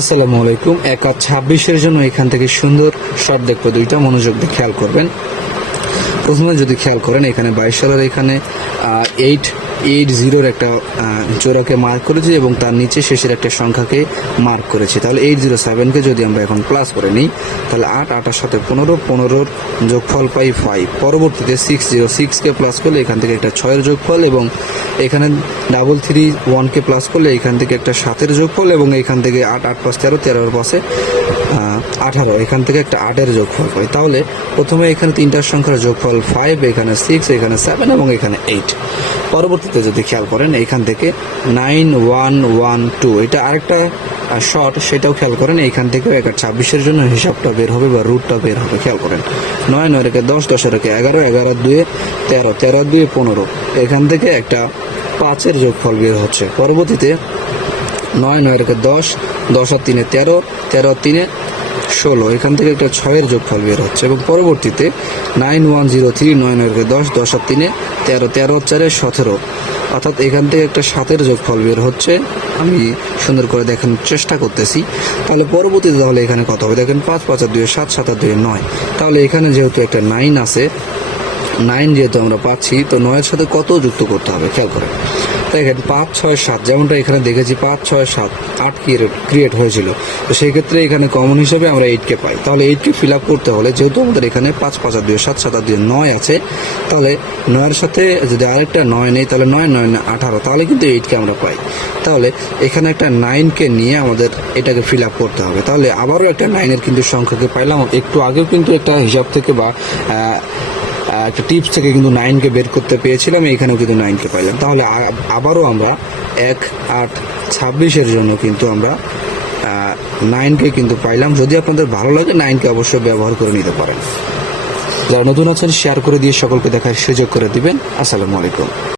আসসালামু আলাইকুম। 1-26 জন্য এখান থেকে সুন্দর শর্ট দেখবো দুইটা, মনোযোগ দিয়ে খেয়াল করবেন। প্রথমে যদি খেয়াল করেন এখানে 22 সালের এখানে 880 একটা জোড়াকে মার্ক করেছি এবং তার নিচে শেষের একটা সংখ্যাকে মার্ক করেছি। তাহলে 807কে যদি আমরা এখন প্লাস করে নিই তাহলে 8 8-এর সাথে 15, 15-র যোগফল পাই 5। পরবর্তীতে 606কে প্লাস করলে এখান থেকে একটা 6-এর যোগফল এবং এখানে 331কে প্লাস করলে এখান থেকে একটা 7-এর যোগফল এবং এখান থেকে 8 8 5 13, 13-এর পাশে 18, এখান থেকে একটা 8-এর যোগফল পাই। তাহলে প্রথমে এখানে তিনটার সংখ্যার যোগফল 5, এখানে 6, এখানে 7 এবং এখানে 8। পরবর্তীতে যদি খেয়াল করেন এখান থেকে 9112, এটা আরেকটা শর্ট, সেটাও খেয়াল করেন। এইখান থেকেও 1-26 জন্য হিসাবটা বের হবে বা রুটটা বের হবে। খেয়াল করেন 9 9 রেখে 10, 10 রেখে 11, 11 2 13, 13 2 15, এখান থেকে একটা 5-এর যোগফল বের হচ্ছে। পরবর্তীতে 9 9 রেখে 10, 10 আর 3 13, 13 আর 3 16, এখান থেকে একটা 6-এর যোগফল বের হচ্ছে। এবং পরবর্তীতে 9103, 9 9 রেখে 10, 10 আর 3 13, 13 আর 4 17, অর্থাৎ এখান থেকে একটা 7-এর যোগফল বের হচ্ছে। আমি সুন্দর করে দেখানোর চেষ্টা করতেছি। তাহলে পরবর্তীতে তাহলে এখানে কত হবে দেখেন, 5 5 আর 2 7, 7 আর 2 9। তাহলে এখানে যেহেতু একটা 9 আছে, 9 যেহেতু আমরা পাচ্ছি, তো 9-এর সাথে কত যুক্ত করতে হবে খেয়াল করেন। দেখেন 5 6 7, যেমনটা এখানে দেখেছি 5 6 7 8 ক্রিয়েট হয়েছিল। তো সেই ক্ষেত্রে এখানে কমন হিসেবে আমরা 8কে পাই। তাহলে 8কে ফিল আপ করতে হলে যেহেতু আমাদের এখানে 5 5 আর 2 7, 7 আর 2 9 আছে, তাহলে 9-এর সাথে যদি আরেকটা 9 নেই তাহলে 9 9 18, তাহলে কিন্তু 8কে আমরা পাই। তাহলে এখানে একটা 9কে নিয়ে আমাদের এটাকে ফিল আপ করতে হবে। তাহলে আবারও একটা 9-এর কিন্তু সংখ্যাকে পাইলাম। একটু আগেও কিন্তু একটা হিসাব থেকে বা একটা টিপস থেকে কিন্তু 9কে বের করতে পেরেছিলাম, এখানেও কিন্তু 9কে পাইলাম। তাহলে আবারও আমরা 1-26 জন্য কিন্তু আমরা 9কে কিন্তু পাইলাম। যদি আপনাদের ভালো লাগে 9কে অবশ্যই ব্যবহার করে নিতে পারেন। যারা নতুন আছেন শেয়ার করে দিয়ে সকলকে দেখার সুযোগ করে দিবেন। আসসালামু আলাইকুম।